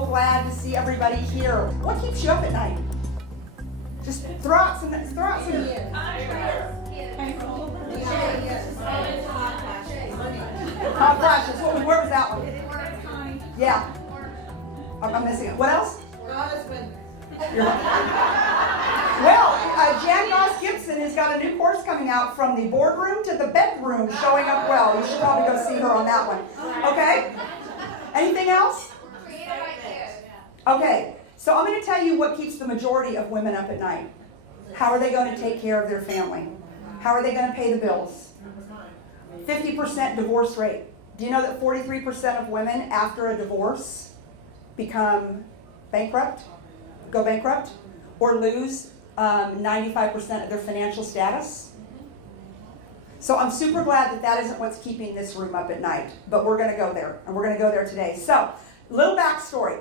so glad to see everybody here. What keeps you up at night? Just throw out some. Hot flashes. Where was that one? Yeah. I'm missing it. What else? Well, Jan Goss-Gibson has got a new course coming out, From the Boardroom to the Bedroom, showing up well. You should probably go see her on that one. Okay? Anything else? Okay, so I'm going to tell you what keeps the majority of women up at night. How are they going to take care of their family? How are they going to pay the bills? 50% divorce rate. Do you know that 43% of women after a divorce become bankrupt, go bankrupt, or lose 95% of their financial status? So I'm super glad that that isn't what's keeping this room up at night, but we're going to go there, and we're going to go there today. So, little backstory.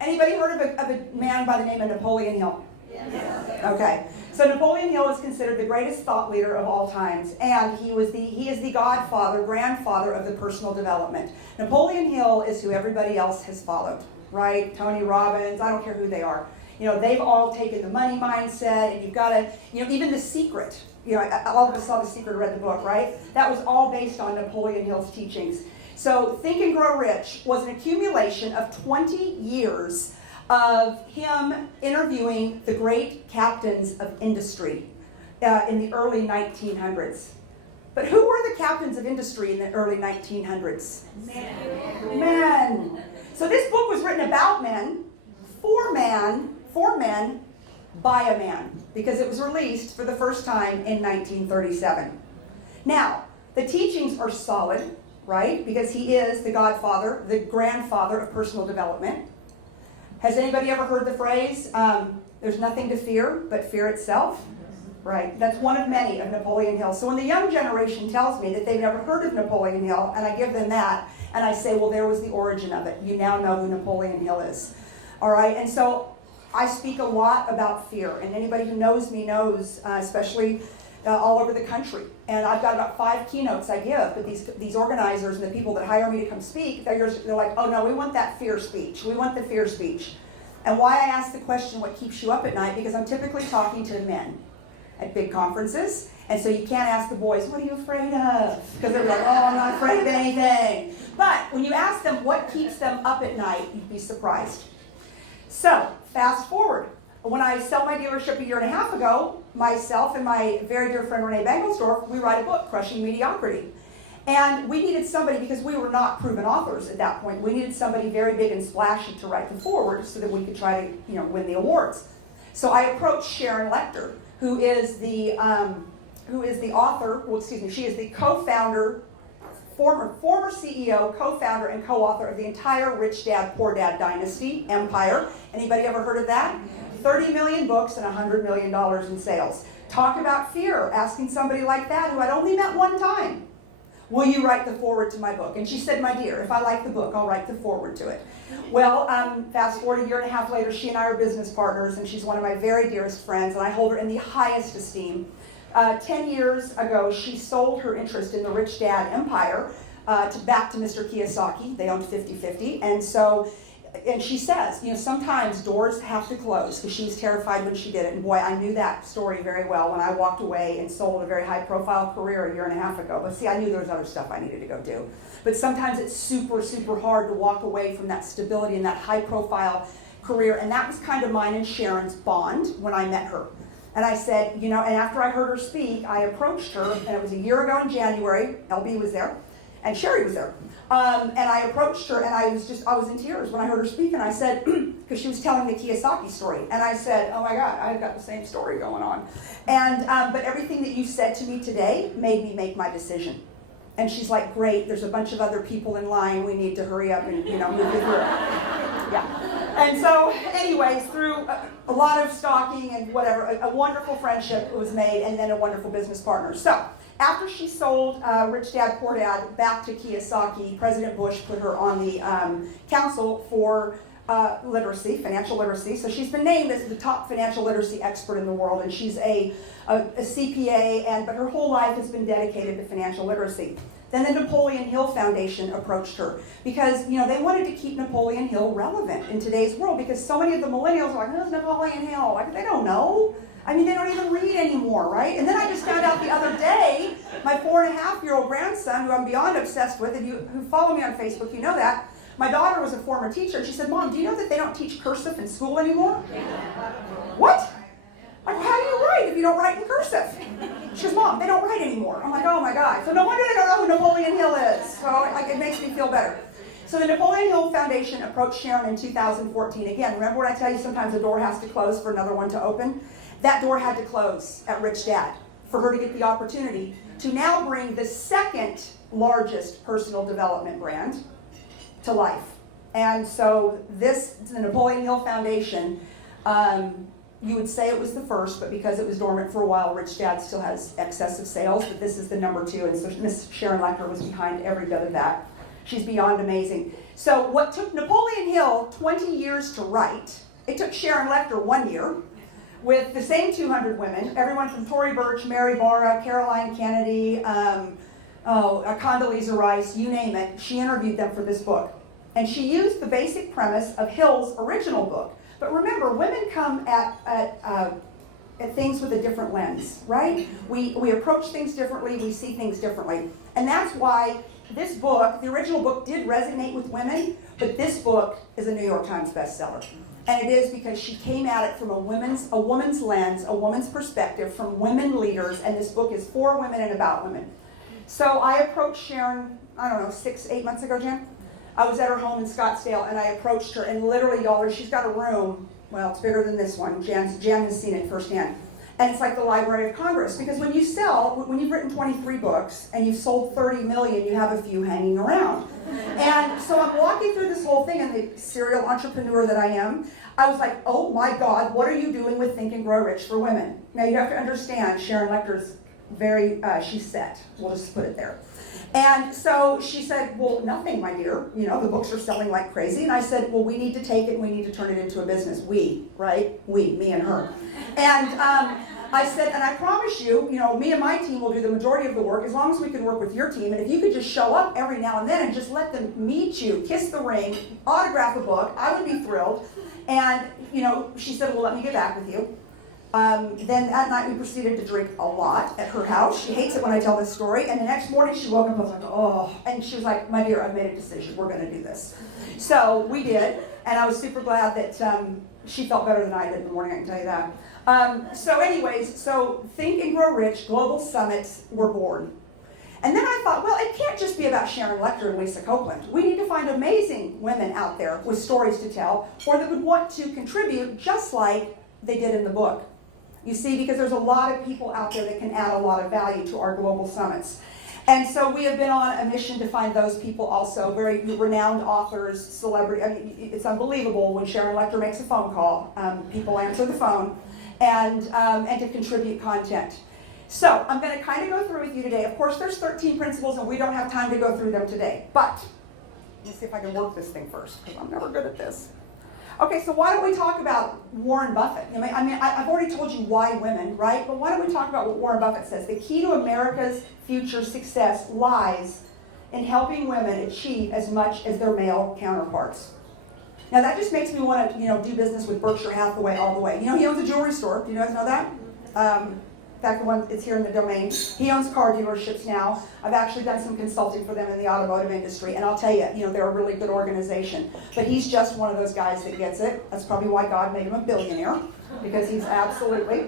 Anybody heard of a man by the name of Napoleon Hill? Yes. Okay. So Napoleon Hill is considered the greatest thought leader of all times, and he is the grandfather of the personal development. Napoleon Hill is who everybody else has followed, right? Tony Robbins, I don't care who they are. You know, they've all taken the money mindset, and you've got to, even The Secret. All of us saw The Secret, read the book, right? That was all based on Napoleon Hill's teachings. So Think and Grow Rich was an accumulation of 20 years of him interviewing the great captains of industry in the early 1900s. But who were the captains of industry in the early 1900s? Men. So this book was written about men, for men, by a man, because it was released for the first time in 1937. Now, the teachings are solid, right? Because he is the godfather, the grandfather of personal development. Has anybody ever heard the phrase, there's nothing to fear but fear itself? Right, that's one of many of Napoleon Hill. So when the young generation tells me that they've never heard of Napoleon Hill, and I give them that, and I say, well, there was the origin of it. You now know who Napoleon Hill is. All right, and so I speak a lot about fear, and anybody who knows me knows, especially all over the country. And I've got about 5 keynotes I give, but these organizers and the people that hire me to come speak, they're like, oh no, we want that fear speech. We want the fear speech. And why I ask the question, what keeps you up at night? Because I'm typically talking to men at big conferences, and so you can't ask the boys, what are you afraid of? Because they're like, oh, I'm not afraid of anything. But when you ask them what keeps them up at night, you'd be surprised. So, fast forward. When I sell my dealership a year and a half ago, myself and my very dear friend Renee Bangelsdorf, we write a book, Crushing Mediocrity. And we needed somebody, because we were not proven authors at that point, we needed somebody very big and splashy to write the foreword so that we could try to win the awards. So I approached Sharon Lechter, who is the author, she is the co-founder, former CEO, co-founder, and co-author of the entire Rich Dad, Poor Dad dynasty, empire. Anybody ever heard of that? 30 million books and $100 million in sales. Talk about fear, asking somebody like that, who I'd only met one time, will you write the foreword to my book? And she said, my dear, if I like the book, I'll write the foreword to it. Well, fast forward a year and a half later, she and I are business partners, and she's one of my very dearest friends, and I hold her in the highest esteem. 10 years ago, she sold her interest in the Rich Dad empire back to Mr. Kiyosaki. They owned 50-50. And she says, sometimes doors have to close, because she was terrified when she did it. And boy, I knew that story very well when I walked away and sold a very high-profile career a year and a half ago. But see, I knew there was other stuff I needed to go do. But sometimes it's super, super hard to walk away from that stability and that high-profile career. And that was kind of mine and Sharon's bond when I met her. And I said, and after I heard her speak, I approached her, and it was a year ago in January. LB was there, and Sherry was there. And I approached her, and I was in tears when I heard her speak, and I said, because she was telling the Kiyosaki story, and I said, oh my God, I've got the same story going on. And, but everything that you said to me today made me make my decision. And she's like, great, there's a bunch of other people in line, we need to hurry up and, move it through. Yeah. And so, anyways, through a lot of stalking and whatever, a wonderful friendship was made, and then a wonderful business partner. So, after she sold Rich Dad, Poor Dad back to Kiyosaki, President Bush put her on the Council for Literacy, Financial Literacy. So she's been named as the top financial literacy expert in the world, and she's a CPA, but her whole life has been dedicated to financial literacy. Then the Napoleon Hill Foundation approached her because, they wanted to keep Napoleon Hill relevant in today's world because so many of the millennials are like, who's Napoleon Hill? Like, they don't know. I mean, they don't even read anymore, right? And then I just found out the other day, my 4.5-year-old grandson, who I'm beyond obsessed with, and you who follow me on Facebook, you know that, my daughter was a former teacher, and she said, Mom, do you know that they don't teach cursive in school anymore? What? Like, how do you write if you don't write in cursive? She goes, Mom, they don't write anymore. I'm like, oh my God. So no wonder they don't know who Napoleon Hill is. So it makes me feel better. So the Napoleon Hill Foundation approached Sharon in 2014. Again, remember when I tell you sometimes a door has to close for another one to open? That door had to close at Rich Dad for her to get the opportunity to now bring the second largest personal development brand to life. And so the Napoleon Hill Foundation, you would say it was the first, but because it was dormant for a while, Rich Dad still has excessive sales, but this is the number 2, and so Miss Sharon Lechter was behind every bit of that. She's beyond amazing. So what took Napoleon Hill 20 years to write, it took Sharon Lechter 1 year, with the same 200 women, everyone from Tory Burch, Mary Barra, Caroline Kennedy, Condoleezza Rice, you name it. She interviewed them for this book. And she used the basic premise of Hill's original book. But remember, women come at things with a different lens, right? We approach things differently, we see things differently. And that's why this book, the original book, did resonate with women, but this book is a New York Times bestseller. And it is because she came at it from a woman's lens, a woman's perspective, from women leaders, and this book is for women and about women. So I approached Sharon, 6-8 months ago, Jan? I was at her home in Scottsdale, and I approached her, and literally, y'all, she's got a room, well, it's bigger than this one. Jan has seen it firsthand. And it's like the Library of Congress, because when you've written 23 books, and you've sold 30 million, you have a few hanging around. And so I'm walking through this whole thing, and the serial entrepreneur that I am, I was like, oh my God, what are you doing with Think and Grow Rich for Women? Now you have to understand, Sharon Lechter's she's set, we'll just put it there. And so she said, well, nothing, my dear. The books are selling like crazy. And I said, well, we need to take it and we need to turn it into a business. We, right? We, me and her. And I said, and I promise you, me and my team will do the majority of the work as long as we can work with your team. And if you could just show up every now and then and just let them meet you, kiss the ring, autograph a book, I would be thrilled. And, she said, well, let me get back with you. Then that night we proceeded to drink a lot at her house. She hates it when I tell this story. And the next morning she woke up and was like, oh. And she was like, my dear, I've made a decision. We're going to do this. So we did. And I was super glad that she felt better than I did in the morning, I can tell you that. So Think and Grow Rich global summits were born. And then I thought, well, it can't just be about Sharon Lechter and Lisa Copeland. We need to find amazing women out there with stories to tell or that would want to contribute just like they did in the book. You see, because there's a lot of people out there that can add a lot of value to our global summits. And so we have been on a mission to find those people also, very renowned authors, celebrity. I mean, it's unbelievable when Sharon Lechter makes a phone call. People answer the phone and to contribute content. So I'm going to kind of go through with you today. Of course, there's 13 principles, and we don't have time to go through them today. But let me see if I can work this thing first, because I'm never good at this. Okay, so why don't we talk about Warren Buffett? I've already told you why women, right? But why don't we talk about what Warren Buffett says? The key to America's future success lies in helping women achieve as much as their male counterparts. Now that just makes me want to, do business with Berkshire Hathaway all the way. He owns a jewelry store. Do you guys know that? In fact, the one it's here in the domain. He owns car dealerships now. I've actually done some consulting for them in the automotive industry, and I'll tell you, they're a really good organization. But he's just one of those guys that gets it. That's probably why God made him a billionaire, because he's absolutely.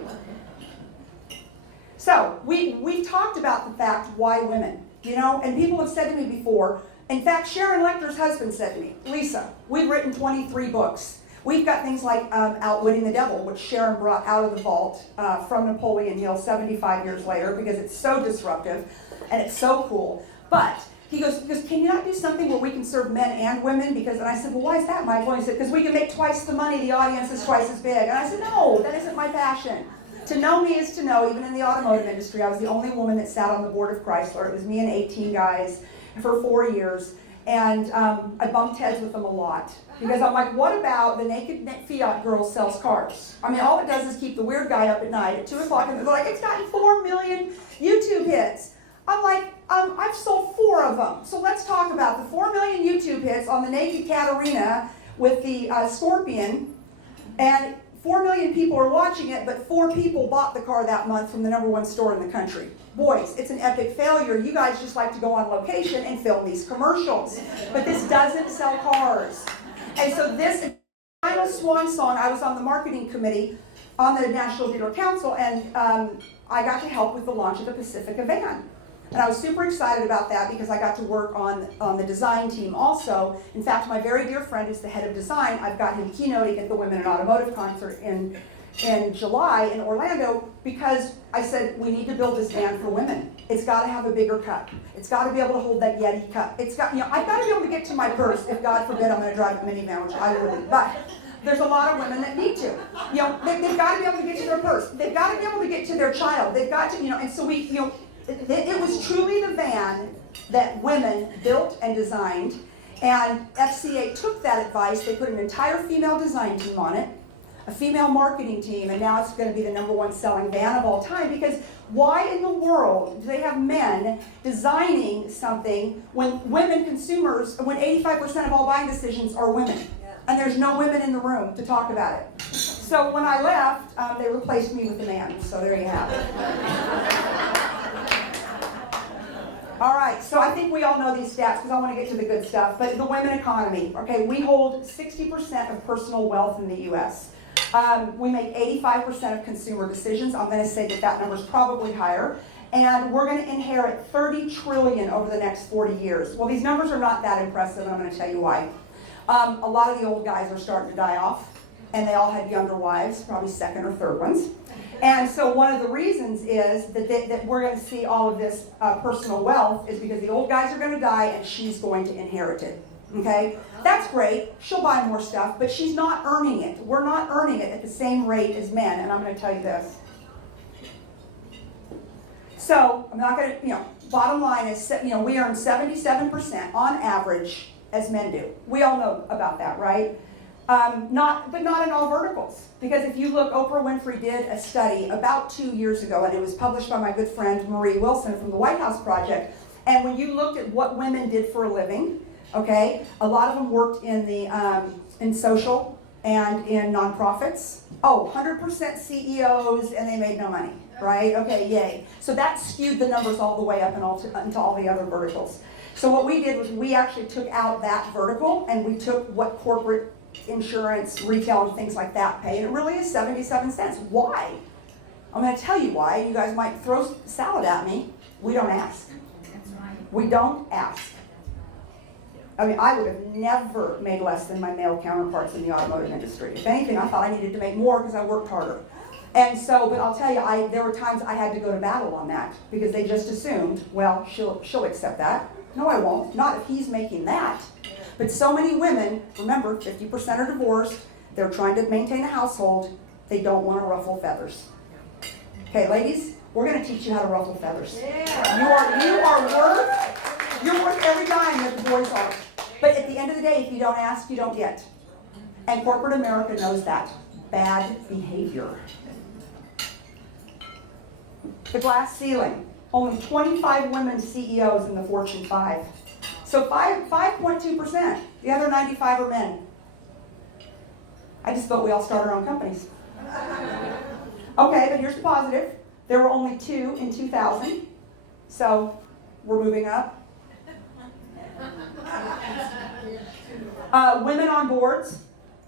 So we've talked about the fact why women, and people have said to me before. In fact, Sharon Lechter's husband said to me, Lisa, we've written 23 books. We've got things like Outwitting the Devil, which Sharon brought out of the vault from Napoleon Hill 75 years later because it's so disruptive and it's so cool. But he goes, can you not do something where we can serve men and women? And I said, well, why is that, Michael? And he said, because we can make twice the money, the audience is twice as big. And I said, no, that isn't my passion. To know me is to know, even in the automotive industry, I was the only woman that sat on the board of Chrysler. It was me and 18 guys for 4 years. And I bumped heads with them a lot. Because I'm like, what about the naked Fiat girl sells cars? All it does is keep the weird guy up at night at 2 o'clock, and they're like, it's gotten 4 million YouTube hits. I'm like, I've sold 4 of them. So let's talk about the 4 million YouTube hits on the Naked Katarina with the scorpion. And 4 million people are watching it, but 4 people bought the car that month from the #1 store in the country. Boys, it's an epic failure. You guys just like to go on location and film these commercials. But this doesn't sell cars. And so this final swan song, I was on the marketing committee on the National Dealer Council, and I got to help with the launch of the Pacifica van. And I was super excited about that because I got to work on the design team also. In fact, my very dear friend is the head of design. I've got him keynoting at the Women in Automotive concert in July in Orlando because I said, we need to build this van for women. It's got to have a bigger cup. It's got to be able to hold that Yeti cup. It's got, I've got to be able to get to my purse if, God forbid, I'm going to drive a minivan, which I wouldn't. But there's a lot of women that need to. They've got to be able to get to their purse. They've got to be able to get to their child. They've got to, and so we, it was truly the van that women built and designed, and FCA took that advice. They put an entire female design team on it, a female marketing team, and now it's going to be the #1 selling van of all time, because why in the world do they have men designing something when women consumers, when 85% of all buying decisions are women, and there's no women in the room to talk about it? So when I left, they replaced me with a man, so there you have it. All right, so I think we all know these stats because I want to get to the good stuff. But the women economy, okay, we hold 60% of personal wealth in the U.S. We make 85% of consumer decisions. I'm going to say that number is probably higher. And we're going to inherit $30 trillion over the next 40 years. Well, these numbers are not that impressive, and I'm going to tell you why. A lot of the old guys are starting to die off, and they all had younger wives, probably second or third ones. And so one of the reasons is that we're going to see all of this personal wealth is because the old guys are going to die and she's going to inherit it. Okay? That's great. She'll buy more stuff, but she's not earning it. We're not earning it at the same rate as men, and I'm going to tell you this. So, I'm not going to, bottom line is, we earn 77% on average as men do. We all know about that, right? But not in all verticals. Because if you look, Oprah Winfrey did a study about 2 years ago, and it was published by my good friend Marie Wilson from the White House Project. And when you looked at what women did for a living, okay, a lot of them worked in the in social and in nonprofits. 100% CEOs, and they made no money, right? Okay, yay. So that skewed the numbers all the way up into all the other verticals. So what we did was we actually took out that vertical, and we took what corporate insurance, retail, and things like that pay, and it really is 77 cents. Why? I'm going to tell you why. You guys might throw salad at me. We don't ask. We don't ask. I mean, I would have never made less than my male counterparts in the automotive industry. If anything, I thought I needed to make more because I worked harder. And so, but I'll tell you, there were times I had to go to battle on that because they just assumed, well, she'll accept that. No, I won't. Not if he's making that. But so many women, remember, 50% are divorced. They're trying to maintain a household. They don't want to ruffle feathers. Okay, ladies, we're going to teach you how to ruffle feathers. Yeah. You're worth every dime that the boys are. But at the end of the day, if you don't ask, you don't get. And corporate America knows that. Bad behavior. The glass ceiling. Only 25 women CEOs in the Fortune 5. So 5.2%. The other 95 are men. I just thought we all start our own companies. Okay, but here's the positive. There were only 2 in 2000. So we're moving up. Women on boards.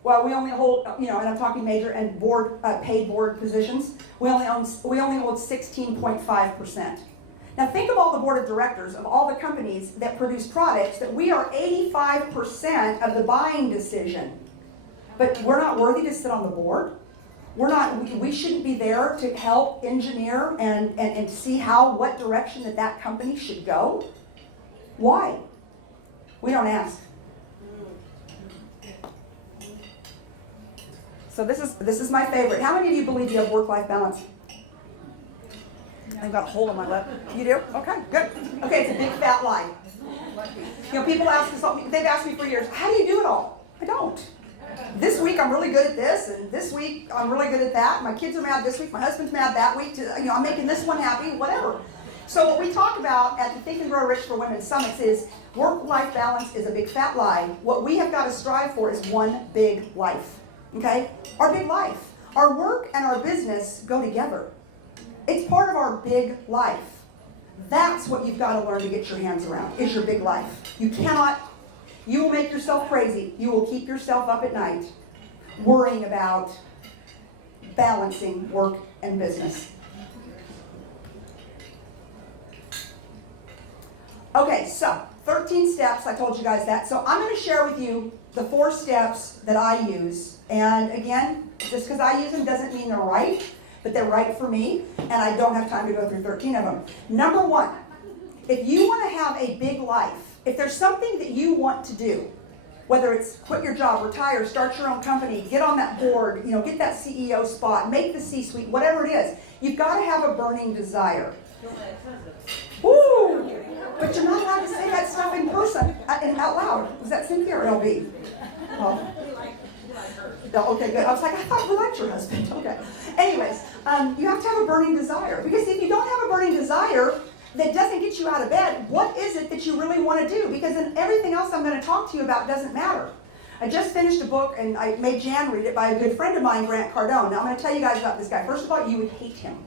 Well, we only hold, and I'm talking major and paid board positions. We only hold 16.5%. Now think of all the board of directors of all the companies that produce products that we are 85% of the buying decision. But we're not worthy to sit on the board. We shouldn't be there to help engineer and see what direction that company should go. Why? We don't ask. So this is my favorite. How many of you believe you have work-life balance? I've got a hole in my lip. You do? Okay, good. Okay, it's a big fat lie. People ask us, they've asked me for years, how do you do it all? I don't. This week I'm really good at this, and this week I'm really good at that. My kids are mad this week, my husband's mad that week. I'm making this one happy, whatever. So what we talk about at the Think and Grow Rich for Women Summits is work-life balance is a big fat lie. What we have got to strive for is one big life, okay? Our big life. Our work and our business go together. It's part of our big life. That's what you've got to learn to get your hands around, is your big life. You will make yourself crazy. You will keep yourself up at night worrying about balancing work and business. Okay, so 13 steps, I told you guys that. So I'm going to share with you the 4 steps that I use. And again, just because I use them doesn't mean they're right, but they're right for me, and I don't have time to go through 13 of them. Number 1, if you want to have a big life, if there's something that you want to do, whether it's quit your job, retire, start your own company, get on that board, get that CEO spot, make the C-suite, whatever it is, you've got to have a burning desire. Woo! But you're not allowed to say that stuff in person and out loud. Was that Cynthia or LB? Oh. No, okay, good. I was like, I thought we liked your husband. Okay. Anyways, you have to have a burning desire. Because if you don't have a burning desire that doesn't get you out of bed, what is it that you really want to do? Because then everything else I'm going to talk to you about doesn't matter. I just finished a book, and I made Jan read it, by a good friend of mine, Grant Cardone. Now, I'm going to tell you guys about this guy. First of all, you would hate him.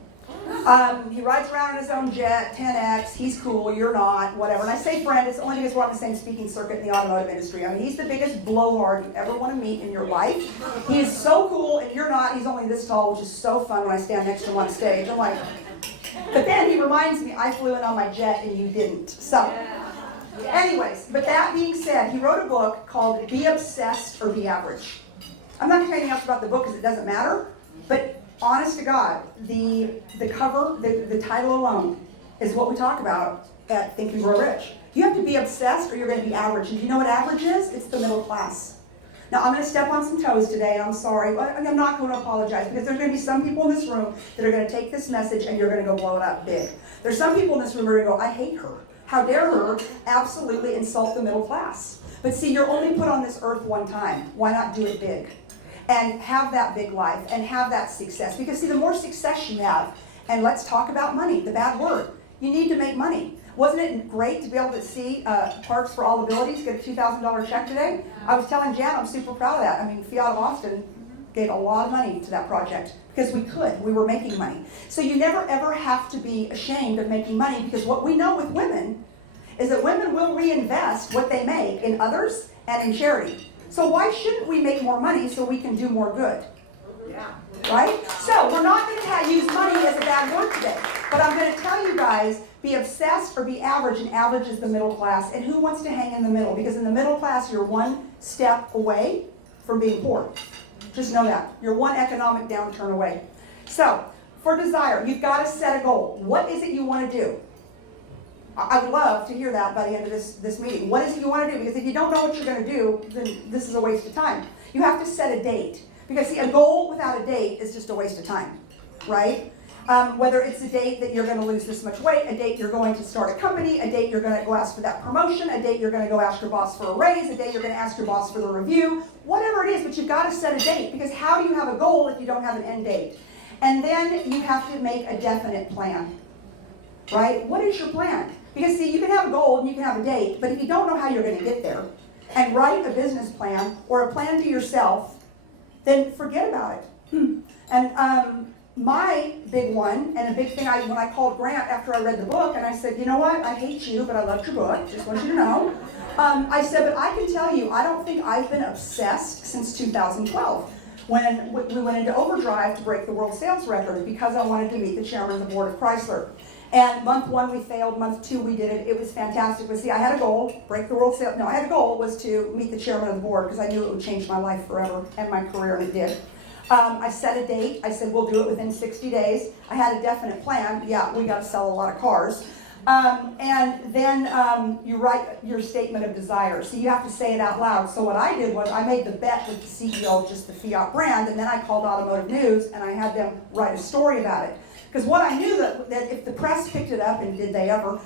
He rides around in his own jet, 10X, he's cool, you're not, whatever. And I say friend, it's only because we're on the same speaking circuit in the automotive industry. I mean, he's the biggest blowhard you ever want to meet in your life. He is so cool, and you're not. He's only this tall, which is so fun when I stand next to him on stage. I'm like, but then he reminds me, I flew in on my jet and you didn't. So, anyways, but that being said, he wrote a book called Be Obsessed or Be Average. I'm not going to tell you anything else about the book because it doesn't matter, but honest to God, the cover, the title alone is what we talk about at Think and Grow Rich. You have to be obsessed or you're going to be average. And do you know what average is? It's the middle class. Now, I'm going to step on some toes today, and I'm sorry. I'm not going to apologize because there's going to be some people in this room that are going to take this message and you're going to go blow it up big. There's some people in this room who are going to go, I hate her. How dare her absolutely insult the middle class. But see, you're only put on this earth one time. Why not do it big? And have that big life and have that success. Because see, the more success you have, and let's talk about money, the bad word, you need to make money. Wasn't it great to be able to see Parks for All Abilities get a $2,000 check today? I was telling Jan, I'm super proud of that. I mean, Fiat of Austin gave a lot of money to that project because we were making money. So you never ever have to be ashamed of making money, because what we know with women is that women will reinvest what they make in others and in charity. So why shouldn't we make more money so we can do more good? Yeah. Right? So we're not going to use money as a bad word today. But I'm going to tell you guys, be obsessed or be average, and average is the middle class. And who wants to hang in the middle? Because in the middle class, you're one step away from being poor. Just know that. You're one economic downturn away. So, for desire, you've got to set a goal. What is it you want to do? I would love to hear that by the end of this meeting. What is it you want to do? Because if you don't know what you're going to do, then this is a waste of time. You have to set a date. Because see, a goal without a date is just a waste of time, right? Whether it's a date that you're going to lose this much weight, a date you're going to start a company, a date you're going to go ask for that promotion, a date you're going to go ask your boss for a raise, a date you're going to ask your boss for the review, whatever it is, but you've got to set a date. Because how do you have a goal if you don't have an end date? And then you have to make a definite plan, right? What is your plan? Because see, you can have a goal and you can have a date, but if you don't know how you're going to get there, and write a business plan or a plan to yourself, then forget about it. And my big one, and a big thing, when I called Grant after I read the book, and I said, you know what, I hate you, but I loved your book, just want you to know. I said, but I can tell you, I don't think I've been obsessed since 2012. When we went into overdrive to break the world sales record because I wanted to meet the chairman of the board of Chrysler. And month 1 we failed, month 2 we did it. It was fantastic. But see, I had a goal, break the world sales. No, I had a goal was to meet the chairman of the board because I knew it would change my life forever and my career, and it did. I set a date. I said we'll do it within 60 days. I had a definite plan. Yeah, we got to sell a lot of cars. And then you write your statement of desire. So you have to say it out loud. So what I did was I made the bet with the CEO of just the Fiat brand, and then I called Automotive News and I had them write a story about it. Because what I knew that if the press picked it up, and did they ever,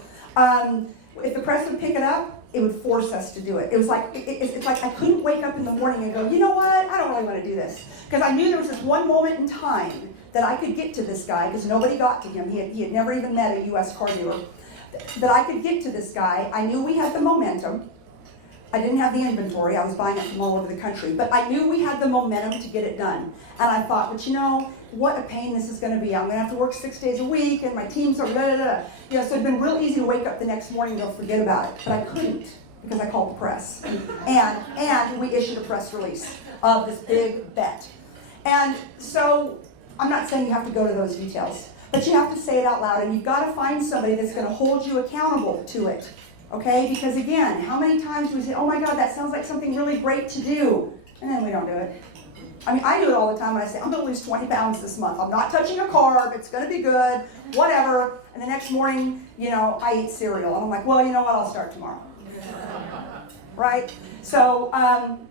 if the press would pick it up, it would force us to do it. It was like, it's like I couldn't wake up in the morning and go, you know what, I don't really want to do this. Because I knew there was this one moment in time that I could get to this guy, because nobody got to him. He had never even met a U.S. car dealer. that I could get to this guy. I knew we had the momentum. I didn't have the inventory. I was buying it from all over the country. But I knew we had the momentum to get it done. And I thought, but you know, what a pain this is going to be. I'm going to have to work 6 days a week, and my teams are da-da-da. You know, so it'd been real easy to wake up the next morning and go forget about it. But I couldn't, because I called the press. And we issued a press release of this big bet. And so I'm not saying you have to go to those details, but you have to say it out loud, and you've got to find somebody that's going to hold you accountable to it. Okay? Because again, how many times do we say, oh my God, that sounds like something really great to do, and then we don't do it. I mean, I do it all the time when I say, I'm going to lose 20 pounds this month. I'm not touching a carb. It's going to be good, whatever. And the next morning, you know, I eat cereal. And I'm like, well, you know what? I'll start tomorrow. Right? So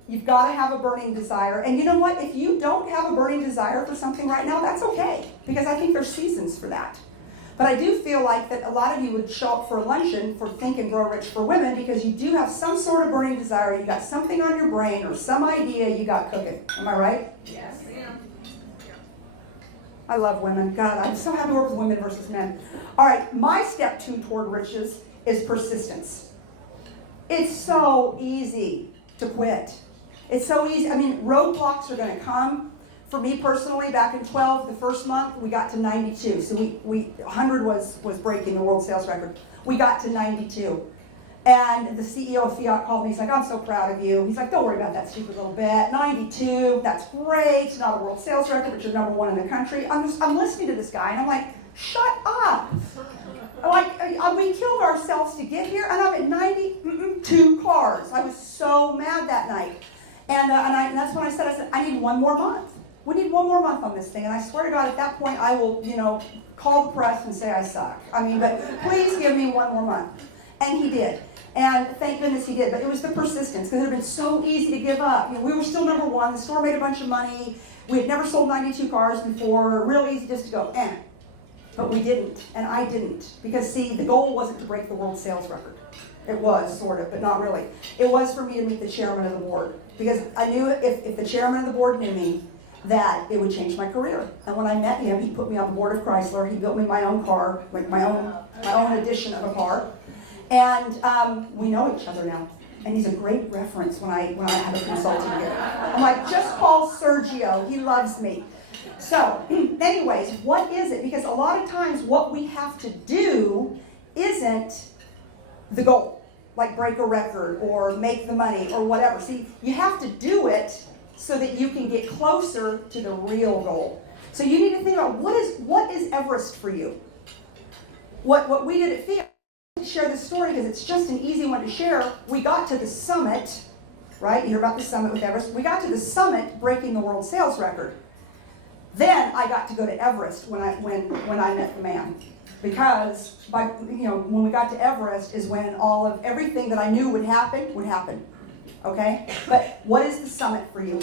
you've got to have a burning desire. And you know what? If you don't have a burning desire for something right now, that's okay. Because I think there's seasons for that. But I do feel like that a lot of you would show up for a luncheon for Think and Grow Rich for Women because you do have some sort of burning desire. You got something on your brain or some idea you got cooking. Am I right? Yes, ma'am. I love women. God, I'm so happy to work with women versus men. All right, my step 2 toward riches is persistence. It's so easy to quit. It's so easy. I mean, roadblocks are going to come. For me personally, back in 12, the first month, we got to 92. So 100 was breaking the world sales record. We got to 92. And the CEO of Fiat called me. He's like, I'm so proud of you. He's like, don't worry about that stupid little bet. 92, that's great. It's not a world sales record, but you're number 1 in the country. I'm listening to this guy, and I'm like, shut up. I'm like, we killed ourselves to get here, and I'm at 92 cars. I was so mad that night. And that's when I said, I need 1 more month. We need 1 more month on this thing, and I swear to God, at that point, I will, you know, call the press and say I suck. I mean, but please give me 1 more month. And he did. And thank goodness he did. But it was the persistence, because it had been so easy to give up. You know, we were still number 1. The store made a bunch of money. We had never sold 92 cars before. Real easy just to go, But we didn't, and I didn't. Because, see, the goal wasn't to break the world sales record. It was, sort of, but not really. It was for me to meet the chairman of the board. Because I knew if the chairman of the board knew me, that it would change my career. And when I met him, he put me on the board of Chrysler. He built me my own car, like my own edition of a car. And we know each other now. And he's a great reference when I have a consulting gig. I'm like, just call Sergio. He loves me. So, anyways, what is it? Because a lot of times what we have to do isn't the goal, like break a record or make the money or whatever. See, you have to do it so that you can get closer to the real goal. So you need to think about what is Everest for you? What we did at Fiat, to share this story because it's just an easy one to share. We got to the summit, right? You hear about the summit with Everest. We got to the summit breaking the world sales record. Then I got to go to Everest when I met the man. Because when we got to Everest is when everything that I knew would happen. Okay? But what is the summit for you?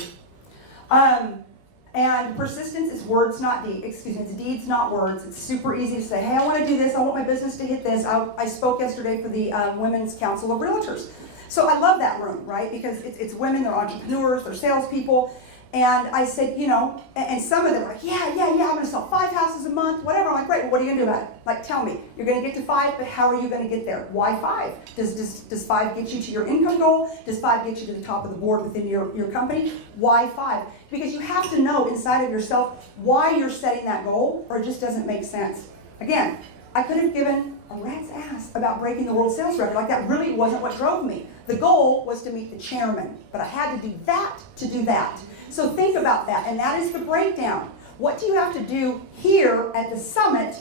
And persistence is words, not deeds. Excuse me, it's deeds, not words. It's super easy to say, hey, I want to do this. I want my business to hit this. I spoke yesterday for the Women's Council of Realtors. So I love that room, right? Because it's women, they're entrepreneurs, they're salespeople. And I said, and some of them were like, yeah, I'm going to sell 5 houses a month, whatever. I'm like, great, well, what are you going to do about it? Like, tell me. You're going to get to 5, but how are you going to get there? Why 5? Does 5 get you to your income goal? Does 5 get you to the top of the board within your company? Why 5? Because you have to know inside of yourself why you're setting that goal, or it just doesn't make sense. Again, I could have given a rat's ass about breaking the world sales record. Like, that really wasn't what drove me. The goal was to meet the chairman, but I had to do that to do that. So think about that, and that is the breakdown. What do you have to do here at the summit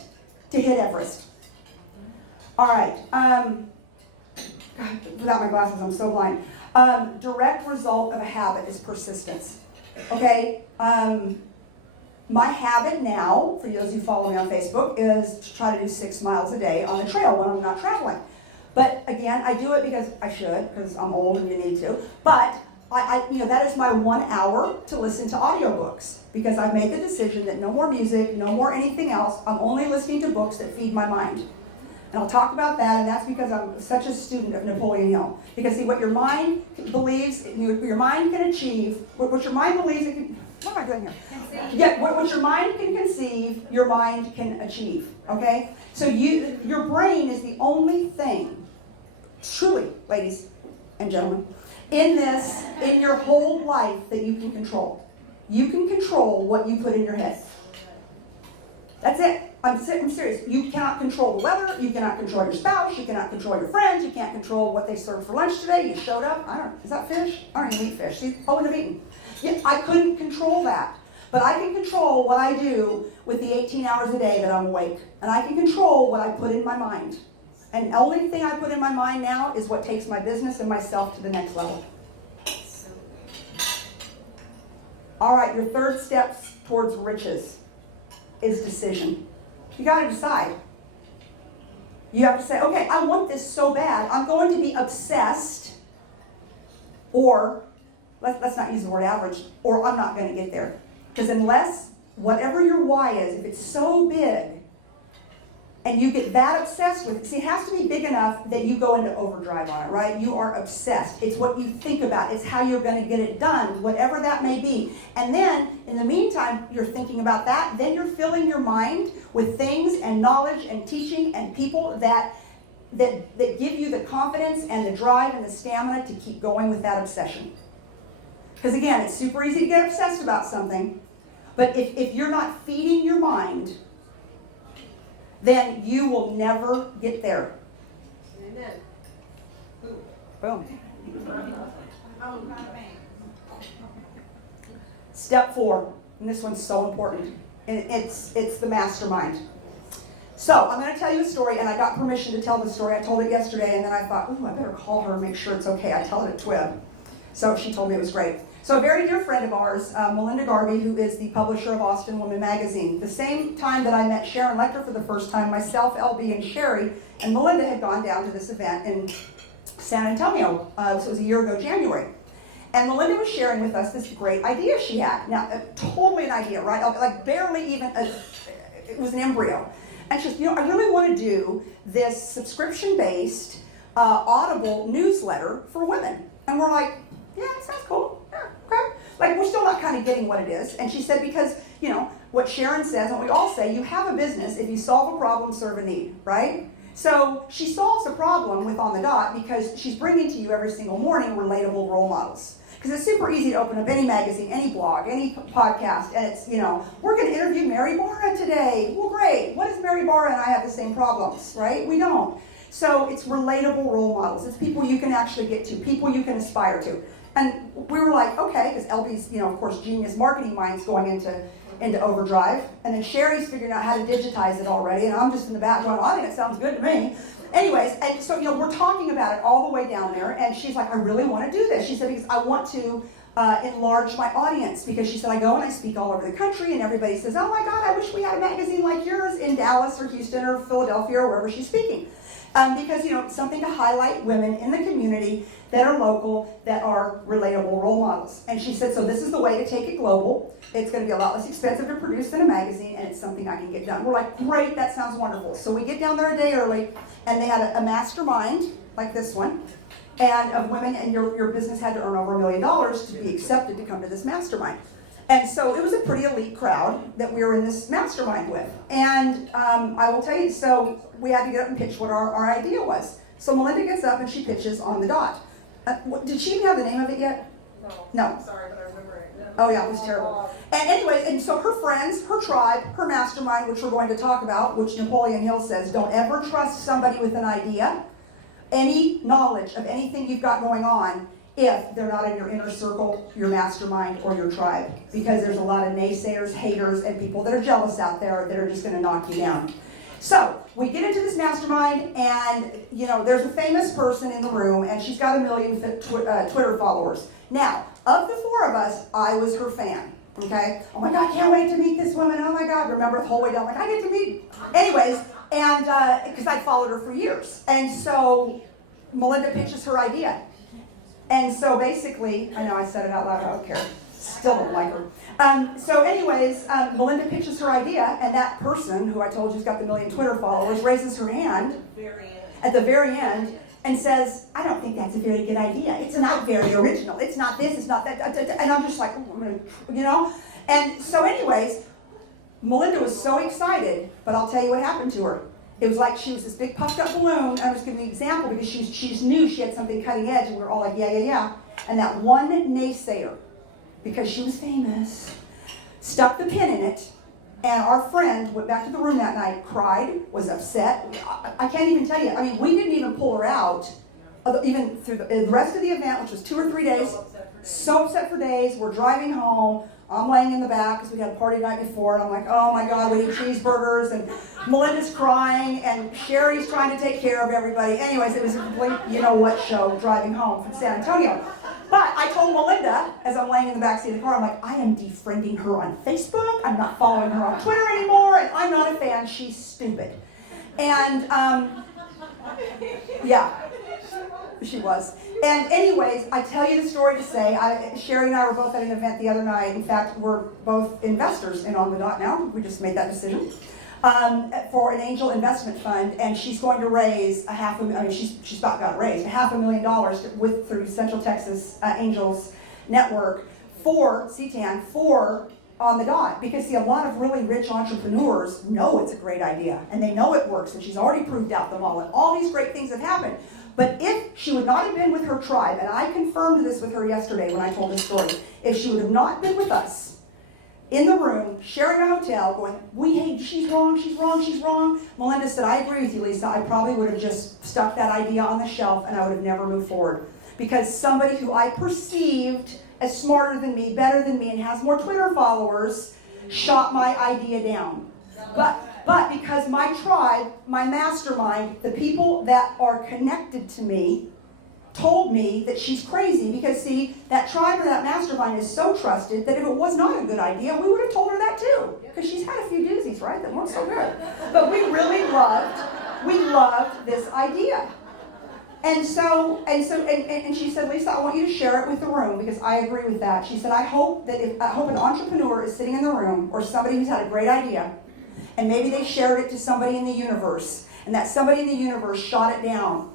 to hit Everest? All right. God, without my glasses, I'm so blind. Direct result of a habit is persistence. Okay? My habit now, for those who follow me on Facebook, is to try to do 6 miles a day on the trail when I'm not traveling. But again, I do it because I should, because I'm old and you need to. But that is my 1 hour to listen to audiobooks, because I've made the decision that no more music, no more anything else. I'm only listening to books that feed my mind. And I'll talk about that, and that's because I'm such a student of Napoleon Hill. Because see, what your mind believes, your mind can achieve, what your mind believes it can, What am I doing here? Yeah, what your mind can conceive, your mind can achieve. Okay? So your brain is the only thing, truly, ladies and gentlemen, in your whole life that you can control. You can control what you put in your head. That's it. I'm serious. You cannot control the weather. You cannot control your spouse. You cannot control your friends. You can't control what they served for lunch today. You showed up. Is that fish? I don't even eat fish. See, I wouldn't have eaten. Yeah, I couldn't control that. But I can control what I do with the 18 hours a day that I'm awake. And I can control what I put in my mind. And the only thing I put in my mind now is what takes my business and myself to the next level. All right, your third steps towards riches is decision. You got to decide. You have to say, okay, I want this so bad. I'm going to be obsessed, or let's not use the word average, or I'm not going to get there. Because unless whatever your why is, if it's so big and you get that obsessed with it, see, it has to be big enough that you go into overdrive on it, right? You are obsessed. It's what you think about. It's how you're going to get it done, whatever that may be. And then, in the meantime, you're thinking about that. Then you're filling your mind with things and knowledge and teaching and people that give you the confidence and the drive and the stamina to keep going with that obsession. Because again, it's super easy to get obsessed about something, but if you're not feeding your mind, then you will never get there. Amen. Boom. Step 4, and this one's so important, and it's the mastermind. So I'm going to tell you a story, and I got permission to tell the story. I told it yesterday, and then I thought, ooh, I better call her and make sure it's okay. I tell it at TWIB. So she told me it was great. So a very dear friend of ours, Melinda Garvey, who is the publisher of Austin Women Magazine. The same time that I met Sharon Lecter for the first time, myself, LB, and Sherry, and Melinda had gone down to this event in San Antonio. So it was a year ago, January. And Melinda was sharing with us this great idea she had. Now, totally an idea, right? Like barely even, it was an embryo. And she said, I really want to do this subscription-based Audible newsletter for women. And we're like, yeah, it sounds cool. Yeah, okay. Like, we're still not kind of getting what it is. And she said, because, what Sharon says, and we all say, you have a business if you solve a problem, serve a need, right? So she solves a problem with On the Dot because she's bringing to you every single morning relatable role models. Because it's super easy to open up any magazine, any blog, any podcast, and it's, we're going to interview Mary Barra today. Well, great. What if Mary Barra and I have the same problems, right? We don't. So it's relatable role models. It's people you can actually get to, people you can aspire to. And we were like, okay, because LB's, of course, genius marketing mind's going into overdrive. And then Sherry's figuring out how to digitize it already. And I'm just in the back going, I think it sounds good to me. Anyways, and so, we're talking about it all the way down there. And she's like, I really want to do this. She said, because I want to enlarge my audience. Because she said, I go and I speak all over the country. And everybody says, oh my God, I wish we had a magazine like yours in Dallas or Houston or Philadelphia or wherever she's speaking. Because, something to highlight women in the community that are local, that are relatable role models. And she said, so this is the way to take it global. It's going to be a lot less expensive to produce than a magazine, and it's something I can get done. We're like, great, that sounds wonderful. So we get down there a day early, and they had a mastermind, like this one, and of women, and your business had to earn over $1 million to be accepted to come to this mastermind. And so it was a pretty elite crowd that we were in this mastermind with. And I will tell you, so we had to get up and pitch what our idea was. So Melinda gets up and she pitches On the Dot. Did she even have the name of it yet? No. I'm sorry, but I remember it. Oh yeah, it was terrible. And anyways, and so her friends, her tribe, her mastermind, which we're going to talk about, which Napoleon Hill says, don't ever trust somebody with an idea, any knowledge of anything you've got going on, if they're not in your inner circle, your mastermind, or your tribe. Because there's a lot of naysayers, haters, and people that are jealous out there that are just going to knock you down. So we get into this mastermind, and there's a famous person in the room, and she's got 1 million Twitter followers. Now, of the 4 of us, I was her fan. Okay? Oh my God, can't wait to meet this woman. Oh my God, remember the whole way down, like I get to meet. Anyways, and because I followed her for years, and so Melinda pitches her idea. And so basically, I know I said it out loud, I don't care. Still don't like her. So anyways, Melinda pitches her idea, and that person, who I told you's got the 1 million Twitter followers, raises her hand at the very end and says, I don't think that's a very good idea. It's not very original. It's not this, it's not that. And I'm just like, And so anyways, Melinda was so excited, but I'll tell you what happened to her. It was like she was this big puffed up balloon. I was giving an example because she just knew she had something cutting edge, and we were all like, yeah, yeah, yeah. And that one naysayer, because she was famous, stuck the pin in it, and our friend went back to the room that night, cried, was upset. I can't even tell you. I mean, we didn't even pull her out, even through the rest of the event, which was 2 or 3 days. So upset for days. We're driving home. I'm laying in the back because we had a party the night before, and I'm like, oh my God, we eat cheeseburgers, and Melinda's crying, and Sherry's trying to take care of everybody. Anyways, it was a complete you-know-what show driving home from San Antonio. But I told Melinda, as I'm laying in the backseat of the car, I'm like, I am defriending her on Facebook, I'm not following her on Twitter anymore, and I'm not a fan, she's stupid. And, yeah, she was. And anyways, I tell you the story to say, Sherry and I were both at an event the other night. In fact, we're both investors in On the Dot now. We just made that decision for an angel investment fund, and she's going to raise she's about got raised $500,000 through Central Texas Angels Network for CTAN for On the Dot. Because see, a lot of really rich entrepreneurs know it's a great idea, and they know it works, and she's already proved out the model, and all these great things have happened. But if she would not have been with her tribe, and I confirmed this with her yesterday when I told this story, if she would have not been with us in the room, sharing a hotel, going, we hate, she's wrong, she's wrong, she's wrong. Melinda said, I agree with you, Lisa. I probably would have just stuck that idea on the shelf, and I would have never moved forward. Because somebody who I perceived as smarter than me, better than me, and has more Twitter followers, shot my idea down. But because my tribe, my mastermind, the people that are connected to me, told me that she's crazy, because see, that tribe or that mastermind is so trusted that if it was not a good idea, we would have told her that too. Because she's had a few doozies, right, that weren't so good. But we really loved this idea. And she said, Lisa, I want you to share it with the room, because I agree with that. She said, I hope an entrepreneur is sitting in the room, or somebody who's had a great idea, and maybe they shared it to somebody in the universe, and that somebody in the universe shot it down.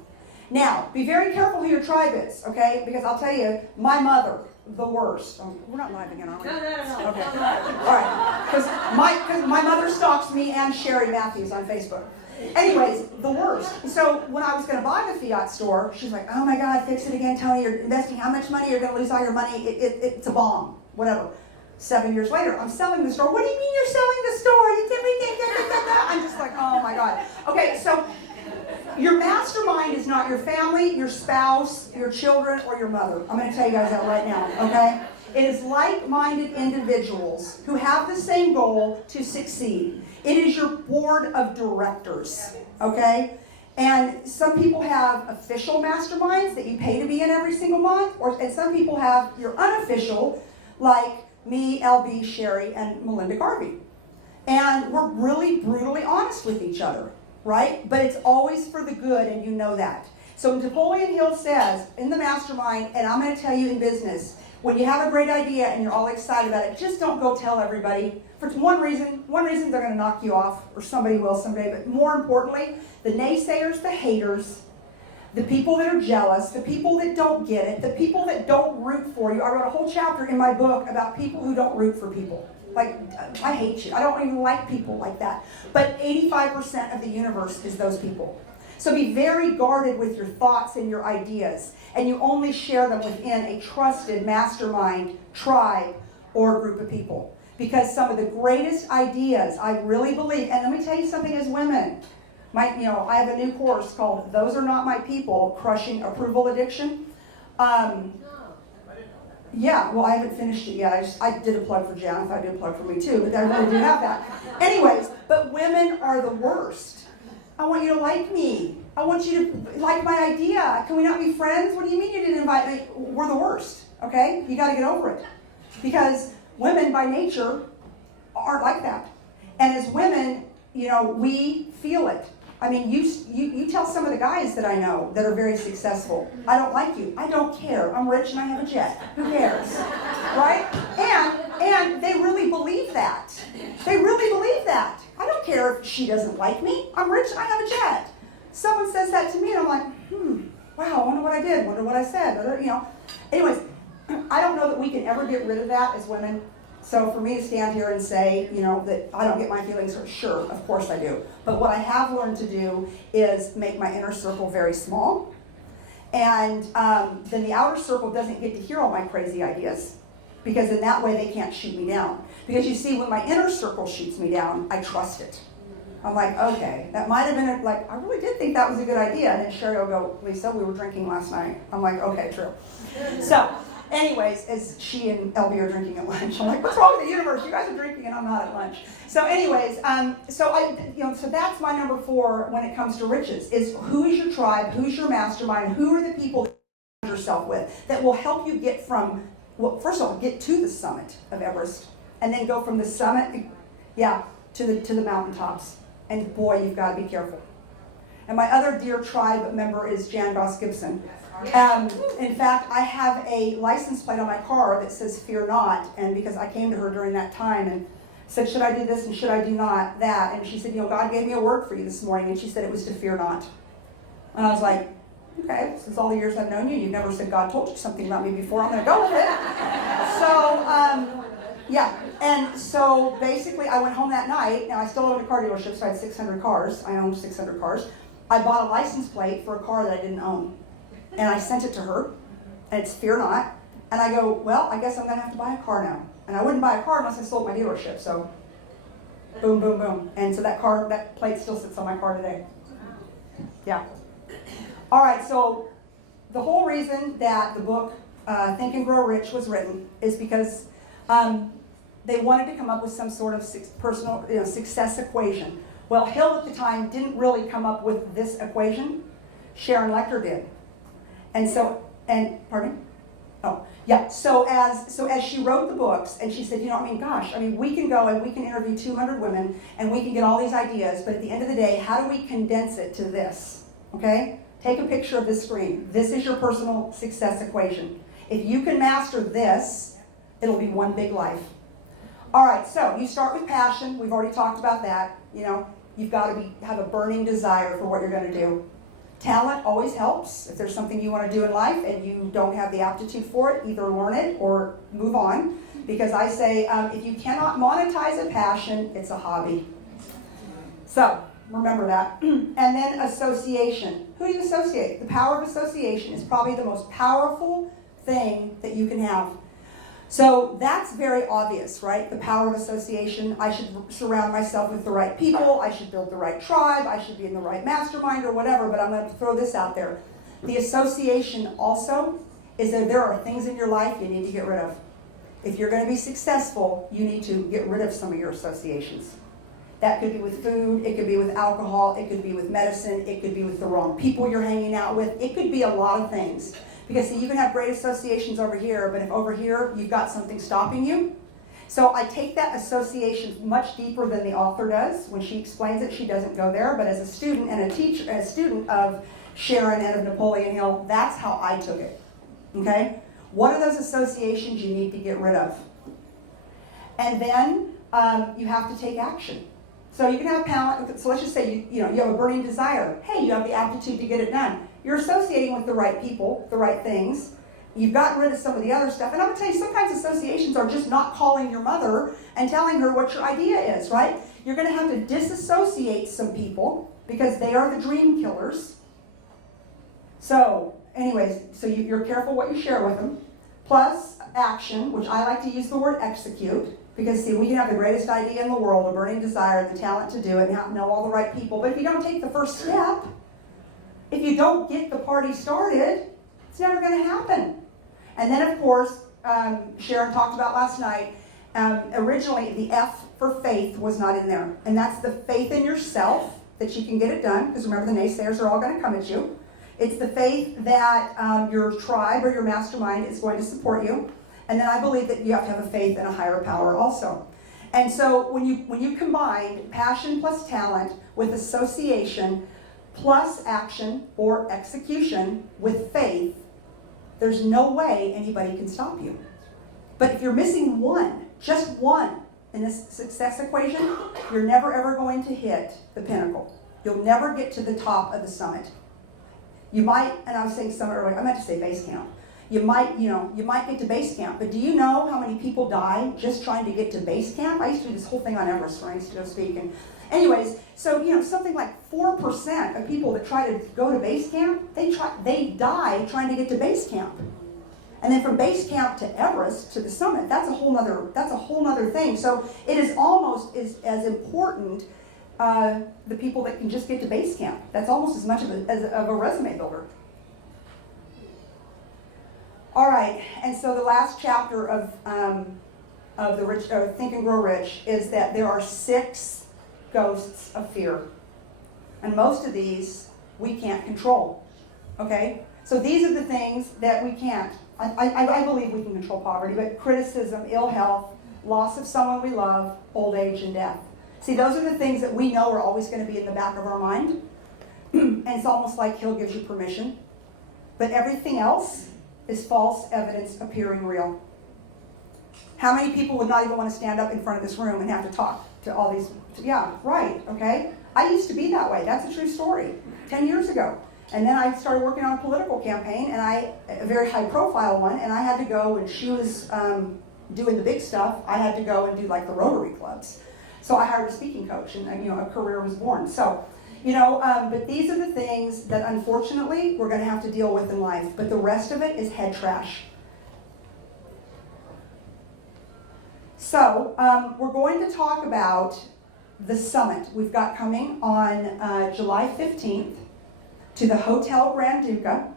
Now, be very careful who your tribe is, okay? Because I'll tell you, my mother, the worst. Oh, we're not live again, are we? No. Okay. All right. Because my mother stalks me and Sherry Matthews on Facebook. Anyways, the worst. So when I was going to buy the Fiat store, she's like, oh my God, fix it again, Tony. You're investing how much money? You're going to lose all your money. It's a bomb. Whatever. 7 years later, I'm selling the store. What do you mean you're selling the store? You did everything. I'm just like, oh my God. Okay, so your mastermind is not your family, your spouse, your children, or your mother. I'm going to tell you guys that right now, okay? It is like-minded individuals who have the same goal to succeed. It is your board of directors, okay? And some people have official masterminds that you pay to be in every single month, and some people have your unofficial, like me, LB, Sherry, and Melinda Garvey. And we're really brutally honest with each other, right? But it's always for the good, and you know that. So Napoleon Hill says in the mastermind, and I'm going to tell you in business, when you have a great idea and you're all excited about it, just don't go tell everybody. For one reason they're going to knock you off, or somebody will someday, but more importantly, the naysayers, the haters, the people that are jealous, the people that don't get it, the people that don't root for you. I wrote a whole chapter in my book about people who don't root for people. Like, I hate you. I don't even like people like that. But 85% of the universe is those people. So be very guarded with your thoughts and your ideas. And you only share them within a trusted mastermind, tribe, or group of people. Because some of the greatest ideas, I really believe, and let me tell you something as women. I have a new course called Those Are Not My People, Crushing Approval Addiction. Yeah, well, I haven't finished it yet. I did a plug for Jan. I thought I did a plug for me too, but I really do have that. Anyways, but women are the worst. I want you to like me. I want you to like my idea. Can we not be friends? What do you mean you didn't invite me? We're the worst, okay? You got to get over it. Because women by nature aren't like that. And as women, we feel it. I mean, you tell some of the guys that I know that are very successful, I don't like you. I don't care. I'm rich and I have a jet. Who cares? Right? And they really believe that. They really believe that. I don't care if she doesn't like me. I'm rich and I have a jet. Someone says that to me and I'm like, wow, I wonder what I did. Wonder what I said. Anyways, I don't know that we can ever get rid of that as women. So for me to stand here and say, that I don't get my feelings hurt, sure, of course I do. But what I have learned to do is make my inner circle very small. And then the outer circle doesn't get to hear all my crazy ideas, because in that way they can't shoot me down. Because you see, when my inner circle shoots me down, I trust it. I'm like, okay, that might have been, I really did think that was a good idea. And then Sherry will go, Lisa, we were drinking last night. I'm like, okay, true. So, anyways, as she and LB are drinking at lunch, I'm like, what's wrong with the universe? You guys are drinking and I'm not at lunch. So anyways, so that's my number 4 when it comes to riches, is who is your tribe, who's your mastermind, who are the people that you surround yourself with that will help you get from, well, first of all, get to the summit of Everest, and then go from the summit, to the mountaintops. And boy, you've got to be careful. And my other dear tribe member is Jan Goss-Gibson. In fact, I have a license plate on my car that says "Fear Not," and because I came to her during that time and said, should I do this and should I do not that? And she said, God gave me a word for you this morning, and she said it was to fear not. And I was like, okay, since all the years I've known you, you've never said God told you something about me before, I'm going to go with it. And so basically I went home that night. Now I still owned a car dealership, so I had 600 cars. I owned 600 cars. I bought a license plate for a car that I didn't own. And I sent it to her, and it's Fear Not. And I go, well, I guess I'm going to have to buy a car now. And I wouldn't buy a car unless I sold my dealership, so boom, boom, boom. And so that plate still sits on my car today. Yeah. All right, so the whole reason that the book Think and Grow Rich was written is because they wanted to come up with some sort of personal success equation. Well, Hill at the time didn't really come up with this equation. Sharon Lecter did. So as she wrote the books, and she said, we can go and we can interview 200 women, and we can get all these ideas, but at the end of the day, how do we condense it to this? Okay? Take a picture of this screen. This is your personal success equation. If you can master this, it'll be one big life. All right, so you start with passion. We've already talked about that. You've got to have a burning desire for what you're going to do. Talent always helps. If there's something you want to do in life and you don't have the aptitude for it, either learn it or move on. Because I say, if you cannot monetize a passion, it's a hobby. So, remember that. And then association. Who do you associate? The power of association is probably the most powerful thing that you can have. So that's very obvious, right? The power of association. I should surround myself with the right people. I should build the right tribe. I should be in the right mastermind or whatever, but I'm going to throw this out there. The association also is that there are things in your life you need to get rid of. If you're going to be successful, you need to get rid of some of your associations. That could be with food, it could be with alcohol, it could be with medicine, it could be with the wrong people you're hanging out with. It could be a lot of things. Because see, you can have great associations over here, but if over here you've got something stopping you. So I take that association much deeper than the author does. When she explains it, she doesn't go there. But as a student and a student of Sharon and of Napoleon Hill, that's how I took it. Okay? What are those associations you need to get rid of? And then you have to take action. So you can have talent. So let's just say you have a burning desire. Hey, you have the aptitude to get it done. You're associating with the right people, the right things. You've gotten rid of some of the other stuff. And I'm going to tell you, sometimes associations are just not calling your mother and telling her what your idea is, right? You're going to have to disassociate some people because they are the dream killers. So, anyways, you're careful what you share with them. Plus, action, which I like to use the word execute. Because, see, we can have the greatest idea in the world, a burning desire, the talent to do it, and know all the right people. But if you don't take the first step, if you don't get the party started, it's never going to happen. And then, of course, Sharon talked about last night, originally the F for faith was not in there. And that's the faith in yourself that you can get it done. Because remember, the naysayers are all going to come at you. It's the faith that your tribe or your mastermind is going to support you. And then I believe that you have to have a faith in a higher power also. And so when you combine passion plus talent with association plus action or execution with faith, there's no way anybody can stop you. But if you're missing one, just one, in this success equation, you're never ever going to hit the pinnacle. You'll never get to the top of the summit. You might, and I was saying summit earlier, I meant to say base camp. You might get to base camp, but do you know how many people die just trying to get to base camp? I used to do this whole thing on Everest when I used to go speak. And anyways, so something like 4% of people that try to go to base camp, they die trying to get to base camp. And then from base camp to Everest to the summit, that's a whole nother thing. So it is almost as important the people that can just get to base camp. That's almost as much of a resume builder. All right, and so the last chapter of the Rich Think and Grow Rich is that there are 6 ghosts of fear, and most of these we can't control. Okay, so these are the things that we can't. I believe we can control poverty, but criticism, ill health, loss of someone we love, old age, and death. See, those are the things that we know are always going to be in the back of our mind, and it's almost like He'll gives you permission, but everything else is false evidence appearing real. How many people would not even want to stand up in front of this room and have to talk to all these? Yeah, right, okay? I used to be that way. That's a true story. 10 years ago. And then I started working on a political campaign, and a very high profile one, and I had to go, and she was doing the big stuff. I had to go and do like the Rotary clubs. So I hired a speaking coach, and a career was born. So, but these are the things that unfortunately we're going to have to deal with in life. But the rest of it is head trash. So we're going to talk about the summit we've got coming on July 15th to the Hotel Grand Duca.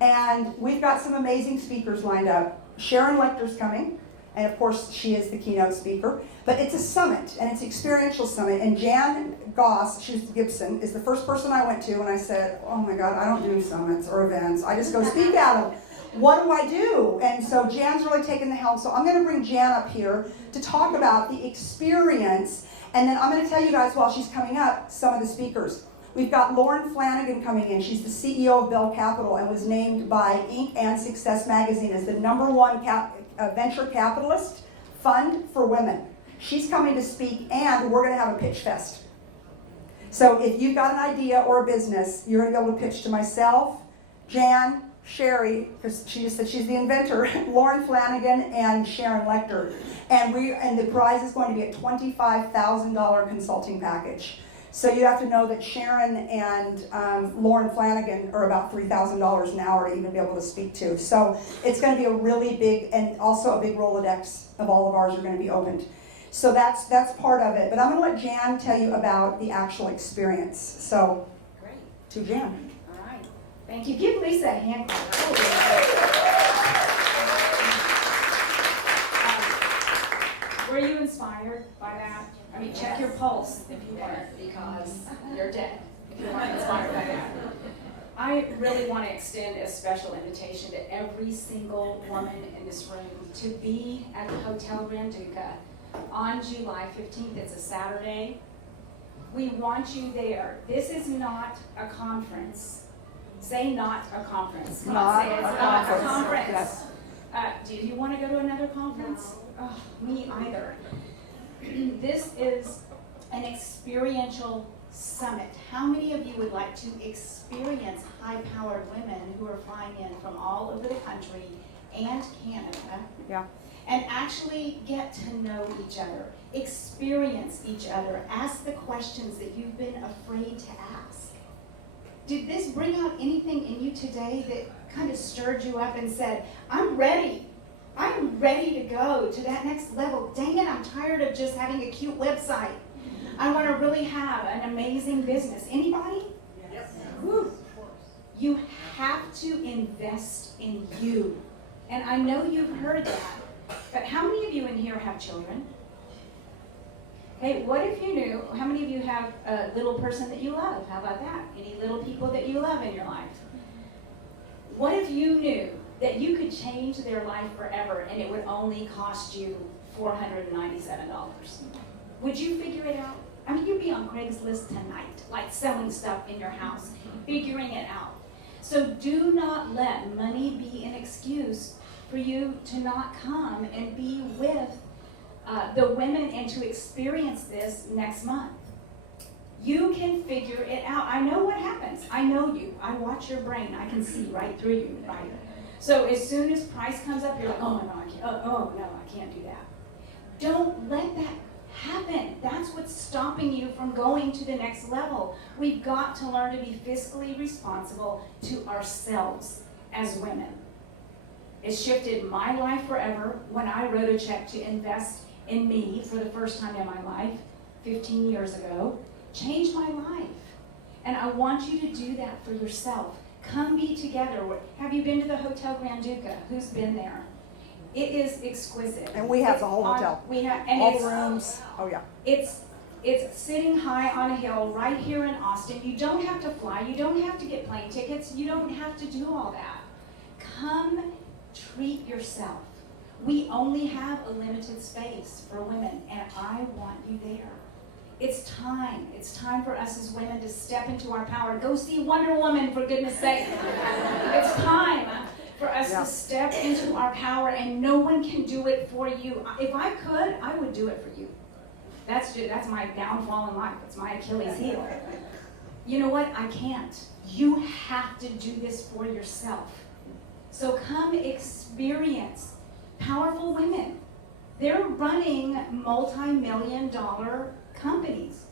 And we've got some amazing speakers lined up. Sharon Lecter's coming, and of course she is the keynote speaker. But it's a summit, and it's an experiential summit. And Jan Goss-Gibson is the first person I went to, and I said, oh my God, I don't do summits or events. I just go speak at them. What do I do? And so Jan's really taken the helm. So I'm going to bring Jan up here to talk about the experience. And then I'm going to tell you guys while she's coming up some of the speakers. We've got Lauren Flanagan coming in. She's the CEO of Bell Capital and was named by Inc. and Success Magazine as the #1 venture capitalist fund for women. She's coming to speak, and we're going to have a pitch fest. So if you've got an idea or a business, you're going to be able to pitch to myself, Jan, Sherry, because she just said she's the inventor, Lauren Flanagan, and Sharon Lecter. And the prize is going to be a $25,000 consulting package. So you have to know that Sharon and Lauren Flanagan are about $3,000 an hour to even be able to speak to. So it's going to be a really big, and also a big Rolodex of all of ours are going to be opened. So that's part of it. But I'm going to let Jan tell you about the actual experience. So, great. To Jan. All right. Thank you. Give Lisa a hand clap. Were you inspired by that? I mean, check your pulse if you weren't, because you're dead if you weren't inspired by that. I really want to extend a special invitation to every single woman in this room to be at the Hotel Grand Duca on July 15th. It's a Saturday. We want you there. This is not a conference. Say not a conference. Come on, say it's not a conference. Yes. Do you want to go to another conference? Oh, me either. This is an experiential summit. How many of you would like to experience high-powered women who are flying in from all over the country and Canada? Yeah. And actually get to know each other, experience each other, ask the questions that you've been afraid to ask. Did this bring out anything in you today that kind of stirred you up and said, I'm ready to go to that next level. Dang it, I'm tired of just having a cute website. I want to really have an amazing business. Anybody? Yes. Woo. You have to invest in you. And I know you've heard that, but how many of you in here have children? Hey, what if you knew, how many of you have a little person that you love? How about that? Any little people that you love in your life? What if you knew that you could change their life forever and it would only cost you $497? Would you figure it out? I mean, you'd be on Craigslist tonight, like selling stuff in your house, figuring it out. So do not let money be an excuse for you to not come and be with the women and to experience this next month. You can figure it out. I know what happens. I know you. I watch your brain. I can see right through you, right? So as soon as price comes up, you're like, oh my God, I can't, oh no, I can't do that. Don't let that happen. That's what's stopping you from going to the next level. We've got to learn to be fiscally responsible to ourselves as women. It shifted my life forever when I wrote a check to invest in me for the first time in my life 15 years ago. Changed my life. And I want you to do that for yourself. Come be together. Have you been to the Hotel Grand Duca? Who's been there? It is exquisite. And we have the whole hotel. We have, and all it's, the rooms. Oh yeah. It's sitting high on a hill right here in Austin. You don't have to fly. You don't have to get plane tickets. You don't have to do all that. Come treat yourself. We only have a limited space for women, and I want you there. It's time. It's time for us as women to step into our power. Go see Wonder Woman, for goodness sake. It's time for us to step into our power, and no one can do it for you. If I could, I would do it for you. That's my downfall in life. It's my Achilles heel. You know what? I can't. You have to do this for yourself. So come experience powerful women. They're running multi-million-dollar companies.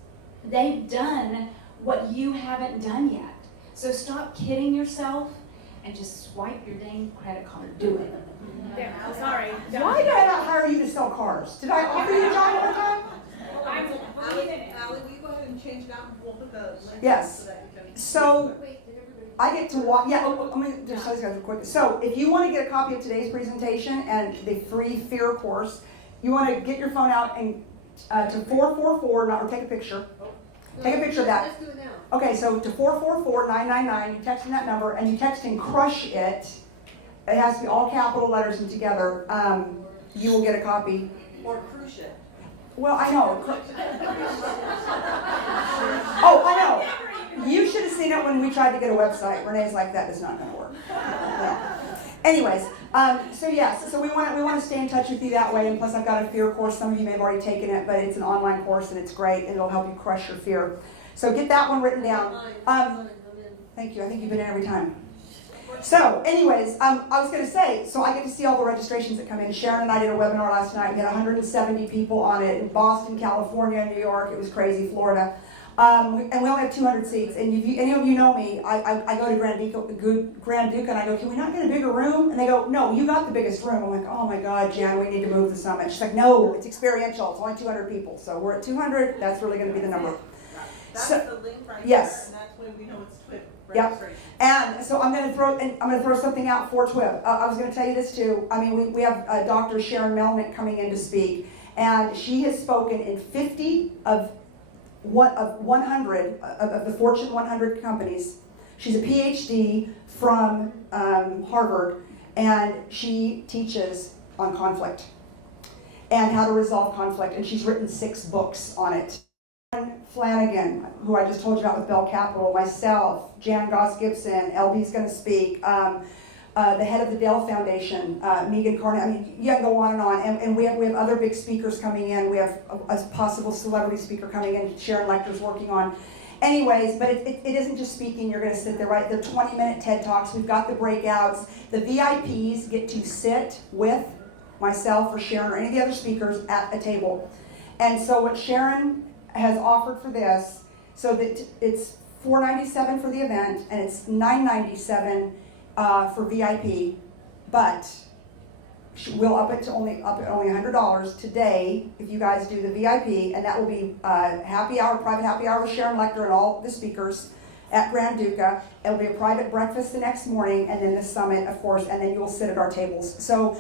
They've done what you haven't done yet. So stop kidding yourself and just swipe your dang credit card. Do it. Yeah, sorry. Why did I not hire you to sell cars? Did I offer you a job one time? Allie, will you go ahead and change it out? We'll put the link Yes. so that you can. So Wait, did everybody? I get to walk. Yeah, let me just show you guys real quick. So if you want to get a copy of today's presentation and the free fear course, you want to get your phone out and to 444, or take a picture. Take a picture of that. Let's do it now. Okay, so to 444-999, you text in that number, and you text in crush it. It has to be all capital letters and together. You will get a copy. Or cruise ship. Well, I know. Oh, I know. You should have seen it when we tried to get a website. Renee's like, that is not going to work. No. Anyways, so yes, so we want to stay in touch with you that way. And plus, I've got a fear course. Some of you may have already taken it, but it's an online course and it's great, and it'll help you crush your fear. So get that one written down. Thank you. I think you've been in every time. So, anyways, I was going to say, so I get to see all the registrations that come in. Sharon and I did a webinar last night. We had 170 people on it in Boston, California, New York. It was crazy, Florida. And we only have 200 seats. And if any of you know me, I go to Grand Duca and I go, can we not get a bigger room? And they go, no, you got the biggest room. I'm like, oh my God, Jan, we need to move the summit. She's like, no, it's experiential. It's only 200 people. So we're at 200. That's really going to be the number. That's So, the link right yes. there, and that's when we know it's TWIP Yep. registration. And so I'm going to throw something out for TWIP. I was going to tell you this too. I mean, we have Dr. Sharon Melnick coming in to speak, and she has spoken in 50 of 100 of the Fortune 100 companies. She's a PhD from Harvard, and she teaches on conflict and how to resolve conflict, and she's written 6 books on it. Flanagan, who I just told you about with Bell Capital, myself, Jan Goss-Gibson, LB's going to speak, the head of the Dell Foundation, Megan Carney. I mean, you can go on, and we have other big speakers coming in. We have a possible celebrity speaker coming in. Sharon Lecter's working on. Anyways, but it isn't just speaking. You're going to sit there, right? They're 20-minute TED Talks. We've got the breakouts. The VIPs get to sit with myself or Sharon or any of the other speakers at a table. And so what Sharon has offered for this, so that it's $497 for the event and it's $997 for VIP, but we'll up it only $100 today if you guys do the VIP, and that will be happy hour, private happy hour with Sharon Lecter and all the speakers at Grand Duca. It'll be a private breakfast the next morning, and then the summit, of course, and then you will sit at our tables. So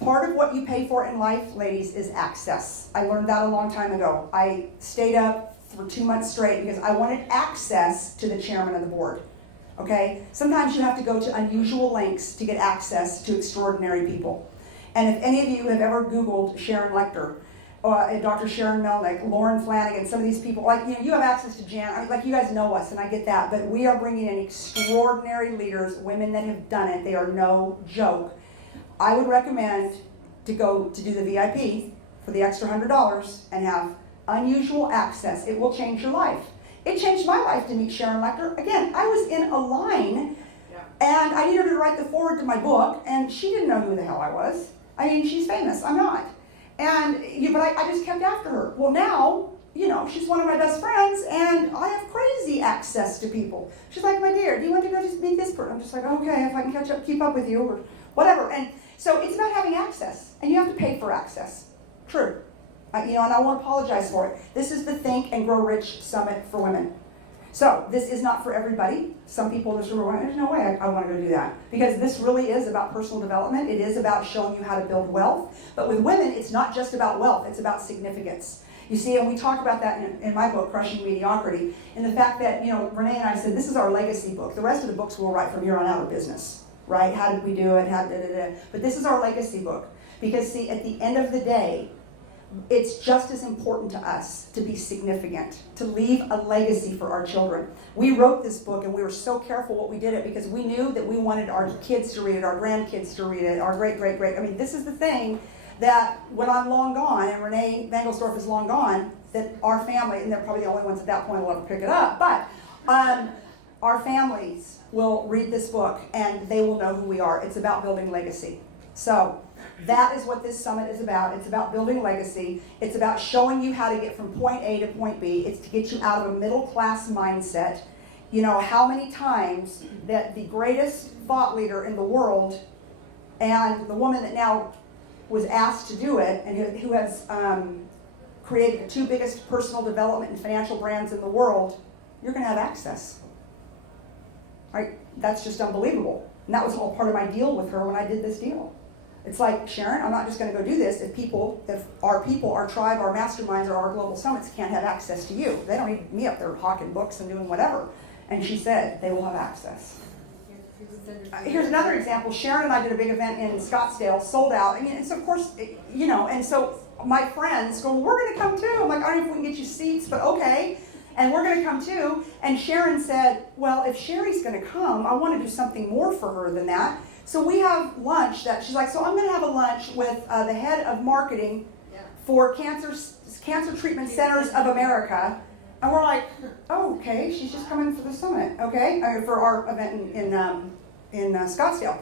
part of what you pay for in life, ladies, is access. I learned that a long time ago. I stayed up for 2 months straight because I wanted access to the chairman of the board. Okay? Sometimes you have to go to unusual lengths to get access to extraordinary people. And if any of you have ever Googled Sharon Lecter, or Dr. Sharon Melnick, Lauren Flanagan, some of these people, like, you know, you have access to Jan. I mean, like, you guys know us, and I get that, but we are bringing in extraordinary leaders, women that have done it. They are no joke. I would recommend to go to do the VIP for the extra $100 and have unusual access. It will change your life. It changed my life to meet Sharon Lecter. Again, I was in a line And I needed her to write the foreword to my book, and she didn't know who the hell I was. I mean, she's famous, I'm not. But I just kept after her. Well, now, she's one of my best friends, and I have crazy access to people. She's like, my dear, do you want to go just meet this person? I'm just like, okay, if I can keep up with you, or whatever. And so it's about having access, and you have to pay for access. True. And I won't apologize for it. This is the Think and Grow Rich Summit for Women. So this is not for everybody. Some people in this room are going, there's no way I want to go do that. Because this really is about personal development. It is about showing you how to build wealth. But with women, it's not just about wealth. It's about significance. You see, and we talk about that in my book, Crushing Mediocrity, and the fact that, Renee and I said, this is our legacy book. The rest of the books we'll write from here on out of business, right? How did we do it? But this is our legacy book. Because, see, at the end of the day, it's just as important to us to be significant, to leave a legacy for our children. We wrote this book, and we were so careful what we did it because we knew that we wanted our kids to read it, our grandkids to read it, our great. I mean, this is the thing that when I'm long gone, and Renee Vangelsdorf is long gone, that our family, and they're probably the only ones at that point will ever pick it up, but our families will read this book, and they will know who we are. It's about building legacy. So that is what this summit is about. It's about building legacy. It's about showing you how to get from point A to point B. It's to get you out of a middle class mindset. How many times that the greatest thought leader in the world and the woman that now was asked to do it and who has created the two biggest personal development and financial brands in the world, you're going to have access. Right? That's just unbelievable. And that was all part of my deal with her when I did this deal. It's like, Sharon, I'm not just going to go do this if our people, our tribe, our masterminds, or our global summits can't have access to you. They don't need me up there hawking books and doing whatever. And she said, they will have access. Here's another example. Sharon and I did a big event in Scottsdale, sold out. And so, of course, and so my friends go, well, we're going to come too. I'm like, I don't know if we can get you seats, but okay. And we're going to come too. And Sharon said, well, if Sherry's going to come, I want to do something more for her than that. So we have lunch she's like, so I'm going to have a lunch with the head of marketing for Cancer Treatment Centers of America. And we're like, oh, okay, she's just coming for the summit, okay, for our event in Scottsdale.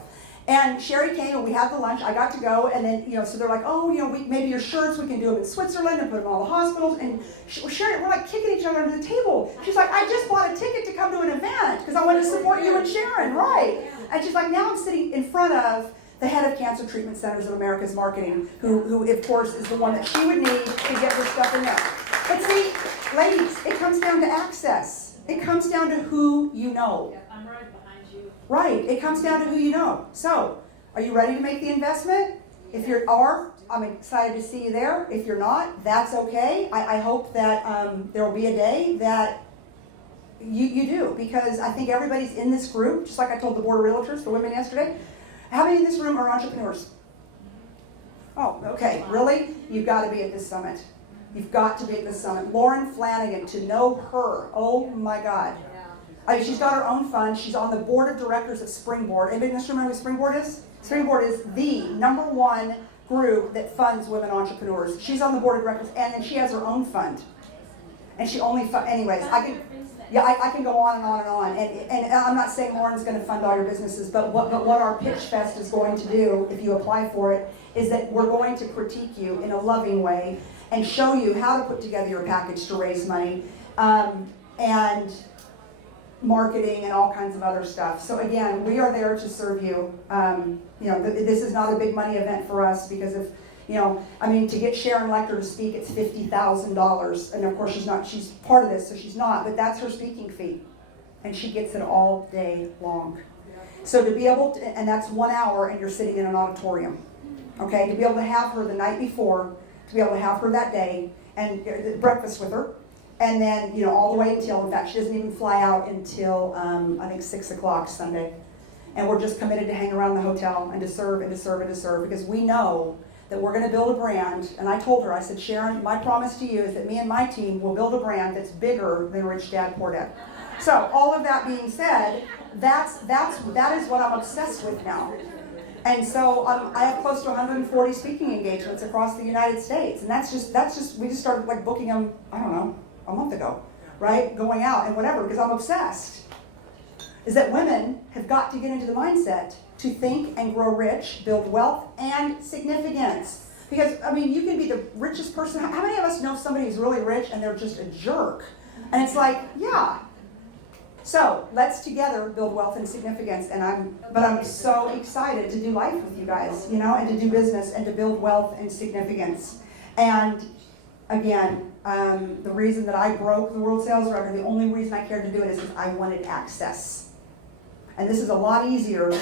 And Sherry came and we had the lunch. I got to go, and then, so they're like, oh, maybe your shirts, we can do them in Switzerland and put them in all the hospitals. And Sherry, we're like kicking each other under the table. She's like, I just bought a ticket to come to an event because I want to support you and Sharon, right? And she's like, now I'm sitting in front of the head of Cancer Treatment Centers of America's marketing, who of course is the one that she would need to get her stuff in there. But see, ladies, it comes down to access. It comes down to who you know. Yeah, I'm right behind you. Right, it comes down to who you know. So, are you ready to make the investment? If you are, I'm excited to see you there. If you're not, that's okay. I hope that there will be a day that you do, because I think everybody's in this group, just like I told the board of realtors for women yesterday. How many in this room are entrepreneurs? Oh, okay, really? You've got to be at this summit. You've got to be at this summit. Lauren Flanagan, to know her, oh my God. I mean, she's got her own fund. She's on the board of directors of Springboard. Anybody in this room know who Springboard is? Springboard is the #1 group that funds women entrepreneurs. She's on the board of directors, and then she has her own fund. And she only anyways, I can go on and on and on. And I'm not saying Lauren's going to fund all your businesses, but what our Pitch Fest is going to do, if you apply for it, is that we're going to critique you in a loving way and show you how to put together your package to raise money, and marketing and all kinds of other stuff. So again, we are there to serve you. This is not a big money event for us because if, to get Sharon Lecter to speak, it's $50,000. And of course she's part of this, so she's not, but that's her speaking fee. And she gets it all day long. So to be able to, and that's 1 hour and you're sitting in an auditorium. Okay, to be able to have her the night before, to be able to have her that day, and breakfast with her, and then, all the way until, in fact, she doesn't even fly out until, I think 6 o'clock Sunday. And we're just committed to hang around the hotel and to serve and to serve and to serve, because we know that we're going to build a brand. And I told her, I said, Sharon, my promise to you is that me and my team will build a brand that's bigger than Rich Dad, Poor Dad. So all of that being said, that is what I'm obsessed with now. And so I have close to 140 speaking engagements across the United States. And that's just we just started like booking them, I don't know, a month ago, right? Going out and whatever, because I'm obsessed. is that women have got to get into the mindset to think and grow rich, build wealth and significance. Because, I mean, you can be the richest person. How many of us know somebody who's really rich and they're just a jerk? And it's like, yeah. So let's together build wealth and significance. And I'm so excited to do life with you guys, you know, and to do business and to build wealth and significance. And again, the reason that I broke the world sales record, the only reason I cared to do it is because I wanted access. And this is a lot easier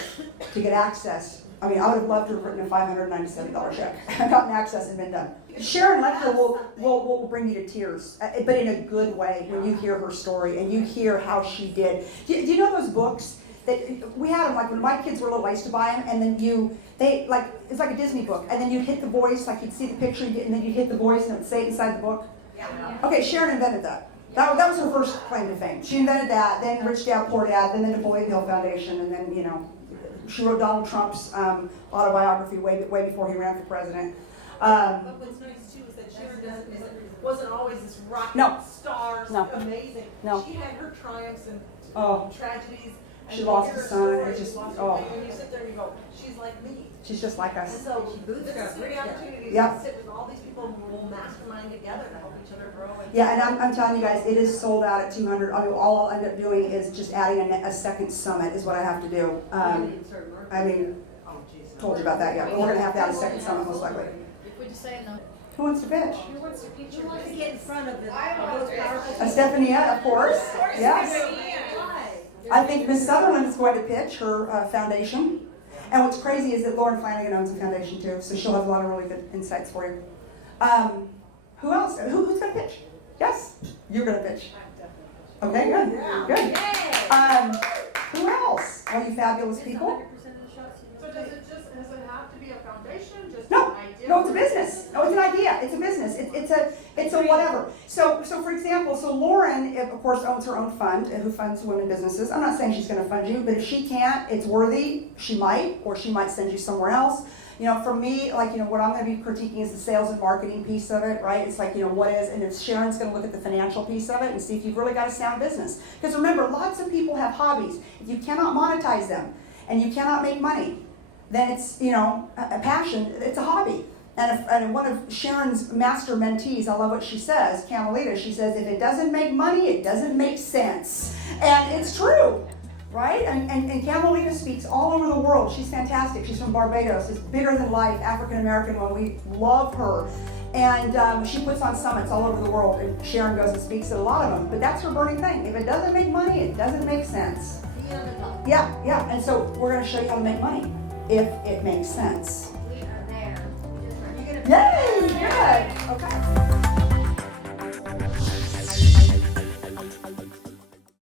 to get access. I mean, I would have loved to have written a $597 check. Gotten access and been done. Sharon Lecter will bring you to tears, but in a good way when you hear her story and you hear how she did. Do you know those books that we had them, like when my kids were little, I used to buy them, and then it's like a Disney book, and then you'd hit the voice, like you'd see the picture, and then you'd hit the voice and it would say it inside the book? Yeah. Okay, Sharon invented that. That was her first claim to fame. She invented that, then Rich Dad Poor Dad, then the Napoleon Hill Foundation, and then, you know, she wrote Donald Trump's autobiography way before he ran for president. But what's nice too is that Sharon wasn't always this rock star, amazing. No. She had her triumphs and tragedies. She lost her son. It just, and you sit there and you go, she's like me. She's just like us. And so this is great opportunity to sit with all these people who will mastermind together to help each other grow. Yeah, and I'm telling you guys, it is sold out at 200. I mean, all I'll end up doing is just adding a second summit is what I have to do. I mean, told you about that, yeah. But we're going to have to add a second summit most likely. If we just say no. Who wants to pitch? Who wants to feature? Who wants to get in front of those powerful Estephania, of course. Yes. I think Miss Sutherland is going to pitch her foundation. And what's crazy is that Lauren Flanagan owns a foundation too, so she'll have a lot of really good insights for you. Who else? Who's going to pitch? Yes? You're going to pitch. Okay, good. Good. Who else? All you fabulous people? So does it have to be a foundation? Just No, an idea? no, it's a business. No, it's an idea. It's a business. It's a whatever. So for example, Lauren, of course, owns her own fund who funds women businesses. I'm not saying she's going to fund you, but if she can't, it's worthy. She might, or she might send you somewhere else. You know, for me, like, you know, what I'm going to be critiquing is the sales and marketing piece of it, right? It's like, you know, what is, and if Sharon's going to look at the financial piece of it and see if you've really got a sound business. Because remember, lots of people have hobbies. If you cannot monetize them and you cannot make money, then it's, you know, a passion, it's a hobby. And one of Sharon's master mentees, I love what she says, Camelita, she says, if it doesn't make money, it doesn't make sense. And it's true, right? And Camelita speaks all over the world. She's fantastic. She's from Barbados. It's bigger than life, African-American one. We love her. And she puts on summits all over the world. And Sharon goes and speaks at a lot of them. But that's her burning thing. If it doesn't make money, it doesn't make sense. Yeah. And so we're going to show you how to make money if it makes sense. We are there. Yay! Good. Okay.